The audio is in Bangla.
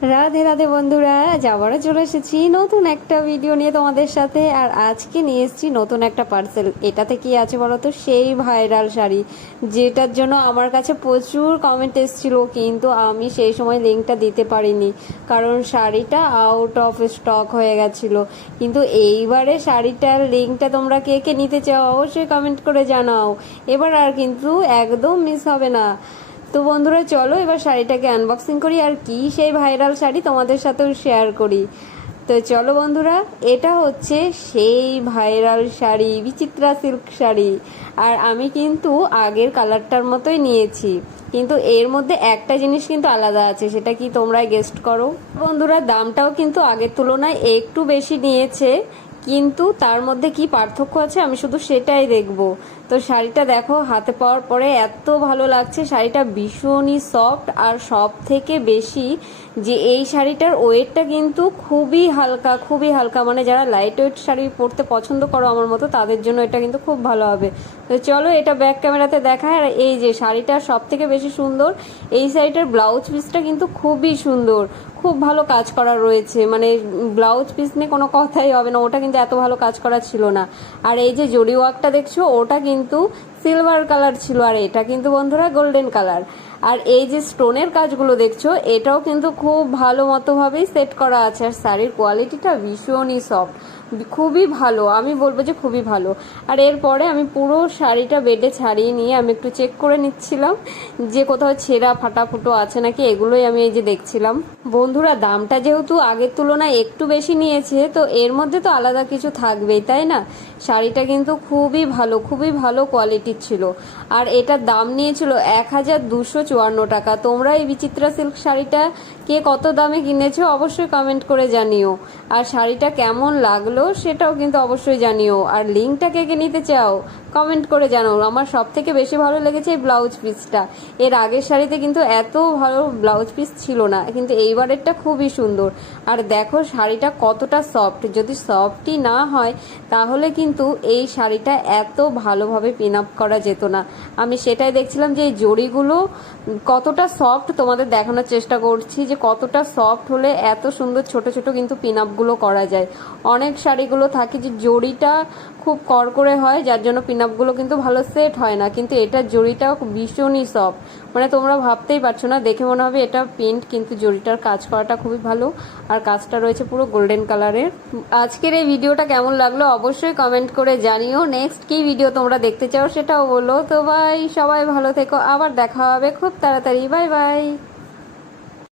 রাধে রাধে বন্ধুরা, আজ চলে এসেছি নতুন একটা ভিডিও নিয়ে তোমাদের সাথে। আর আজকে নিয়ে এসেছি নতুন একটা পার্সেল এটাতে কি আছে বলো তো সেই ভাইরাল শাড়ি, যেটার জন্য আমার কাছে প্রচুর কমেন্ট এসেছিল, কিন্তু আমি সেই সময় লিঙ্কটা দিতে পারিনি। কারণ শাড়িটা আউট অফ স্টক হয়ে গেছিল। কিন্তু এইবারে শাড়িটার লিঙ্কটা তোমরা কে কে নিতে চাও, অবশ্যই কমেন্ট করে জানাও। এবার আর কিন্তু একদম মিস হবে না। তো বন্ধুরা, চলো এবার শাড়িটাকে আনবক্সিং করি, আর কি সেই ভাইরাল শাড়ি তোমাদের সাথেও শেয়ার করি। তো চলো বন্ধুরা, এটা হচ্ছে সেই ভাইরাল শাড়ি, বিচিত্রা সিল্ক শাড়ি। আর আমি কিন্তু আগের কালারটার মতোই নিয়েছি। কিন্তু এর মধ্যে একটা জিনিস কিন্তু আলাদা আছে, সেটা কি তোমরা গেস্ট করো? বন্ধুরা, দামটাও কিন্তু আগের তুলনায় একটু বেশি নিয়েছে। কিন্তু তার মধ্যে কি পার্থক্য আছে আমি শুধু সেটাই দেখব। তো শাড়িটা দেখো, হাতে পাওয়ার পরে এত ভালো লাগছে, শাড়িটা ভীষণই সফট আর সব থেকে বেশি যে এই শাড়িটার ওয়েটটা কিন্তু খুবই হালকা খুবই হালকা। মানে যারা লাইট ওয়েট শাড়ি পরতে পছন্দ করো আমার মতো, তাদের জন্য এটা কিন্তু খুব ভালো হবে। তো চলো এটা ব্যাক ক্যামেরাতে দেখায়, আর এই যে শাড়িটা সব থেকে বেশি সুন্দর, এই শাড়িটার ব্লাউজ পিসটা কিন্তু খুবই সুন্দর। খুব ভালো কাজ করা রয়েছে। মানে ব্লাউজ পিস নিয়ে কোনো কথাই হবে না। ওটা কিন্তু এত ভালো কাজ করা ছিল না। আর এই যে জরি ওয়ার্কটা দেখছ, ওটা কিন্তু সিলভার কালার ছিল। আর এটা কিন্তু বন্ধুরা গোল্ডেন কালার আর এই যে স্টোনের কাজগুলো দেখছ, এটাও কিন্তু খুব ভালো মতোভাবেই সেট করা আছে। আর শাড়ির কোয়ালিটিটা ভীষণই সফট খুবই ভালো, আমি বলব যে খুবই ভালো। আর এরপরে আমি পুরো শাড়িটা বেডে ছাড়িয়ে নিয়ে আমি একটু চেক করে নিচ্ছিলাম যে কোথাও ছেঁড়া ফাটা ফুটো আছে নাকি, এগুলোই আমি এই যে দেখছিলাম। বন্ধুরা, দামটা যেহেতু আগের তুলনায় একটু বেশি নিয়েছে, তো এর মধ্যে তো আলাদা কিছু থাকবেই, তাই না? শাড়িটা কিন্তু খুবই ভালো খুবই ভালো কোয়ালিটির ছিল। আর এটার দাম নিয়েছিল এক হাজার দুশো চুয়ান্ন টাকা। তোমরা এই বিচিত্রা সিল্ক শাড়িটা কে কত দামে কিনেছো, অবশ্যই কমেন্ট করে জানিও। আর শাড়িটা কেমন লাগল সেটাও কিন্তু অবশ্যই জানিও। আর লিঙ্কটা কে কে নিতে চাও কমেন্ট করে জানাও। আমার সব থেকে বেশি ভালো লেগেছে এই ব্লাউজ পিসটা এর আগের শাড়িতে কিন্তু এত ভালো ব্লাউজ পিস ছিল না, কিন্তু এইবারেরটা খুবই সুন্দর। আর দেখো শাড়িটা কতটা সফট যদি সফটই না হয়, তাহলে কিন্তু এই শাড়িটা এত ভালোভাবে পিন আপ করা যেত না। আমি সেটাই দেখছিলাম যে এই জড়িগুলো কতটা সফট তোমাদের দেখানোর চেষ্টা করছি যে কতটা সফট হলে এত সুন্দর ছোট ছোট কিন্তু পিন আপগুলো করা যায়। অনেক শাড়িগুলো থাকে যে জড়িটা খুব করকরে হয়, যার জন্য পিন আপগুলো কিন্তু ভালো সেট হয় না। কিন্তু এটার জড়িটাও ভীষণই সফট মানে তোমরা ভাবতেই পারছ না, দেখে মনে হবে এটা প্রিন্ট কিন্তু জড়িটার কাজ করাটা খুবই ভালো। আর কাজটা রয়েছে পুরো গোল্ডেন কালারের আজকের এই ভিডিওটা কেমন লাগল অবশ্যই কমেন্ট করে জানিও। নেক্সট কি ভিডিও তোমরা দেখতে চাও সেটাও বলো। তো ভাই সবাই ভালো থেকো। আবার দেখা হবে খুব তাড়াতাড়ি। Bye bye